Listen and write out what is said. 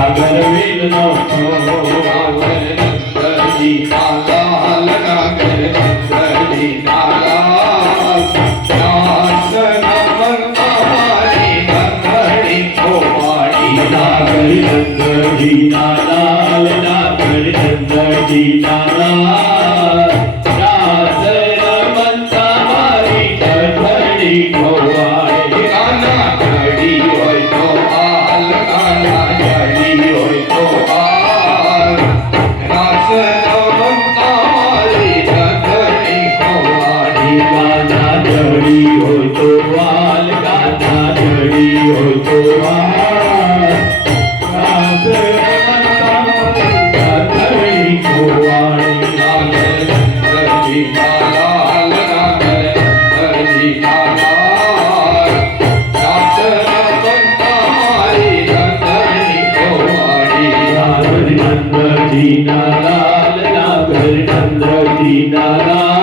नागर वेदनो नागर नंदजी लाल नागर नंदजी लाल शासन मंगवारी नंदड़ी कोवाड़ी नागर नंदजी लाल नागर नंदजी लाल शासन मंगवारी नंदड़ी कोवाड़ी गाना घड़ी होय तो आल गाना घड़ी होय तो आल शासन मंगवारी नंदड़ी कोवाड़ी गाना घड़ी होय तो आल गाना घड़ी होय तो आल शासन मंगवारी नंदड़ी कोवाड़ी नागर नंदजी लाल नागर नंदजी लाल नंदजी लाल नागर नंदजी लाल